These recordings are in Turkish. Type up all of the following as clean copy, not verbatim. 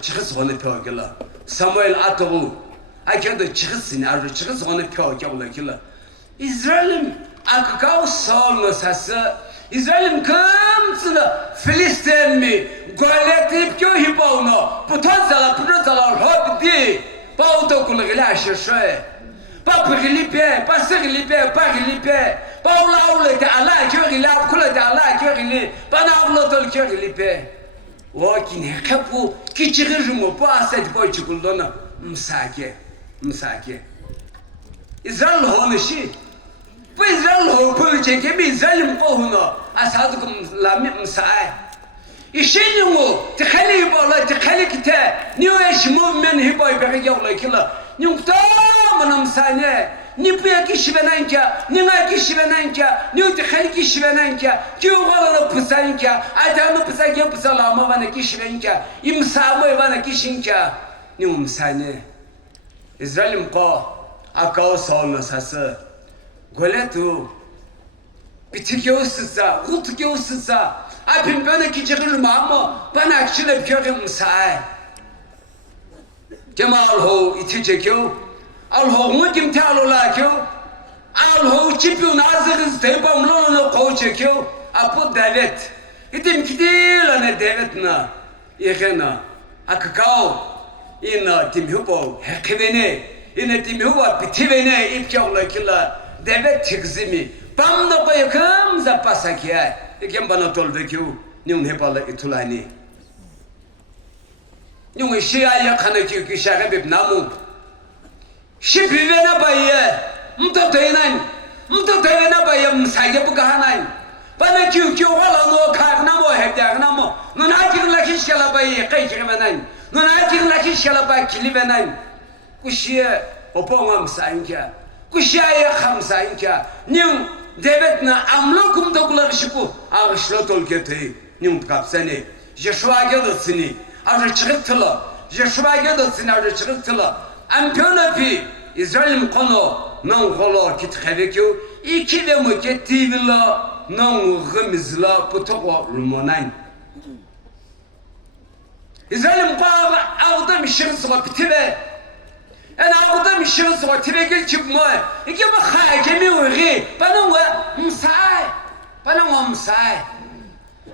çıkız onu piyagla. Samuel Atağı akıda çıkızsın arı çıkız onu piyagla kila. İsrail'im akakav sağlı sası. İsrail'im kamsına Filistin mi? Goletip kyo hipavno. Putanzala putanzala hopdi. Pauto kulgila şişe. Papagilipe, pasagilipe, pagilipe. Paula ule de Allah kyo kula de Allah kyo bana avlo tol kyo gilipe. Wakin hekapu kichirijumo po aset po chikuldona msake. İsrail honeshi. Bu İsrail hopu çekemi İsrail'im kohuna asadıkum lami msae. İşin mu tıkali hibola tıkali kite new age movement hiboy peki yokla kila. Nyukta manam sane. Ni bu yakışı benenka, ni yakışı benenka, ni tıkali kişi benenka, ki o galana pusanka, adamı pusakya pusalama bana kişi benenka, imsamı bana kişinka, ni umsane. İsrail'im ko akao sağolna sası. Goletu bitiki usısa, kutuki usısa, apim bana kicirma ama bana akçile piyagım msae. Kemal ho itecekyo. Alho mukim talo lakyo, alho çipiyon azırız tepam lolo koçekyo, apo davet. İtim kidil ne davet na, yekena, akakao, ina timhupo hekvene, ina timhupo pitivene ipkavla kila davet tıkzimi. Pamda koyakım zapasakya, ikem bana tolvekyo, nyun hepala itulani. Nyun işe ayakana ki şakabib namu. Şipivene bayı, mutotayına bayı msayge bu kahanay. Bana ki olan o karnam o hevdağınam o. Nunakir laki şala bayı kayıkırmenan. Nunakir laki şala bayı kilimenan. Kuşiye opoma msayınca. Kuşiye ayakha msayınca. Nyum devetna amlokum dokular şipu. Ağışla tolketi. Nyum kapsani. Jeşua gedasini. Arı çıkırtıla. Jeşua gedasini arı çıkırtıla. Ampiyonapi İsrail'im konu non kolo kit khevekyo iki de muketivla non gımızla putoqo lumonayn İsrail'im qava avda mişirsla pitive en avda mişirsla tivegel çıkma iki ma khagemi uği bana msay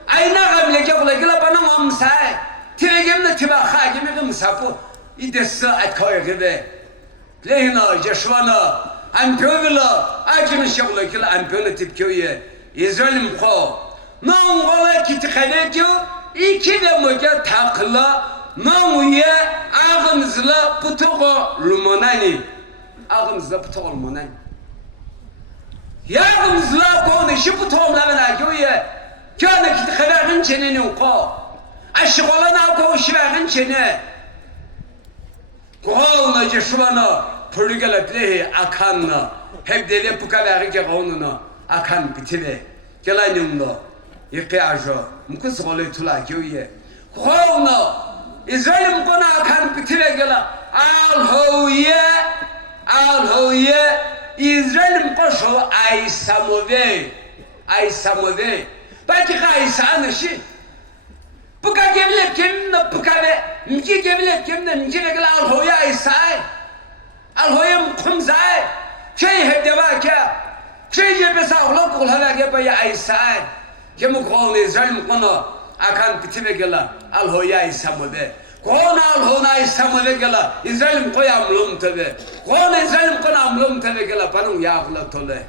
ayna gamle qala bana msay tivegemle tiba khagemi gımsapu İdessa atkoy gibi. Lehna, Joshua, Ampövla, acın şavla kila Ampövla tipköye. İsrail'im ko. Nangola kitikhanekyo, iki de moja takla, nanguye ağımızla putoğu lumonani. Ağımızla putoğu lumonani. Yağımızla konuşu putoğu lavana köye. Köne kitikhanekın çenenin ko. Aşıqolana koşuğun çene. Kuhawna Joshua Purgala plehe akanna hep dele pukaveri ke gonuna akan bitile gelanyumno yqiajo mkus gole tula kyoye kuhawna İsrail'im kona akan bitile gela al hoye İsrail'im koşo ay samove belki kaysanışı Puka gevlep kimne pukave mki gevlep kimne mki gela al hoya isay al hoyam khumzay şey hedevaka şey jebesa ulak ulhala gebaya isay kemu kol İsrail kono akan pitime gela al hoya isamode kona al hona isamode gela İsrail koyam lum tabe kona İsrail kona amlum tabe gela panum yaqla tole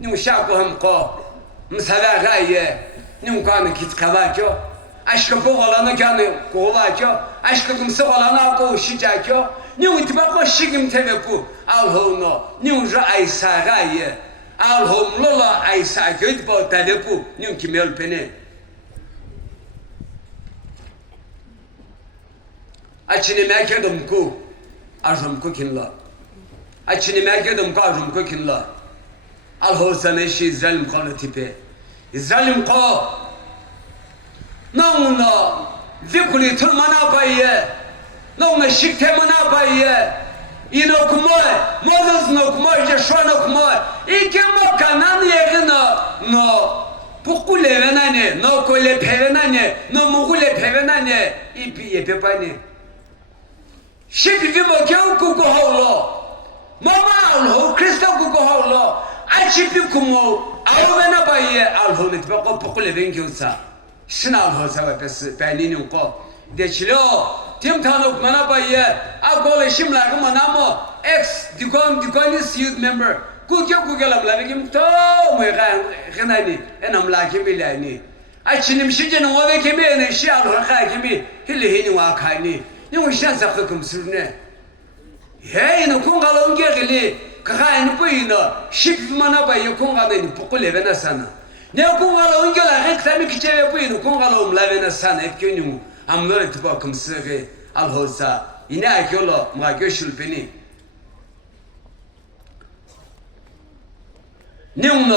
nim şaqo ham ko msala gaye nim kana kit kavakyo Aşkı bu olana kanı kovacı, aşkı kumsa olana koşacakı. Niye itibakla şikim temeku alhono, niye aysagayı, alhomlola aysagı itibak teleku, niye kimel pene. Açını merkezim ku, arjum ku kinla. Açını merkezim ku arjum ku kinla. Alhosane şi zalim konu tipe, zalim ko. Nongna vikuli turmana baye, nongna şiktemana baye, ino kumoy, Moses no kumoy, Joshua no kumoy, ikemo kanan yerina no pukule venane, no kole pevenane, no mugule pevenane, ipi yepepane, Shipi mo kyo ku ko holo. Mama alho Kristo ku ko holo. Achipi kumo alwena baye alho mit ba ko pokule benkyo sa. Shina alho sa ba pes pelini ko. De chilo tim tano mana baye agole shimla ko manamo ex dikonis youth member. Ku kyo ku gelam la bekim to mo ganani enam la kimbilani. Achinim shije no we kemi ne shi alho kha kimi hili hini wa khani. 因为现在很公司呢，嘿，那空干了我给你，可还你不赢了，十匹马那把有空干的你不过来边那山呢，你要空干了我给来，还他们去这边不赢了，空干了我们来边那山呢，给你，俺们那里头把公司给阿好啥，人家还叫了，我还叫修边呢，你用了。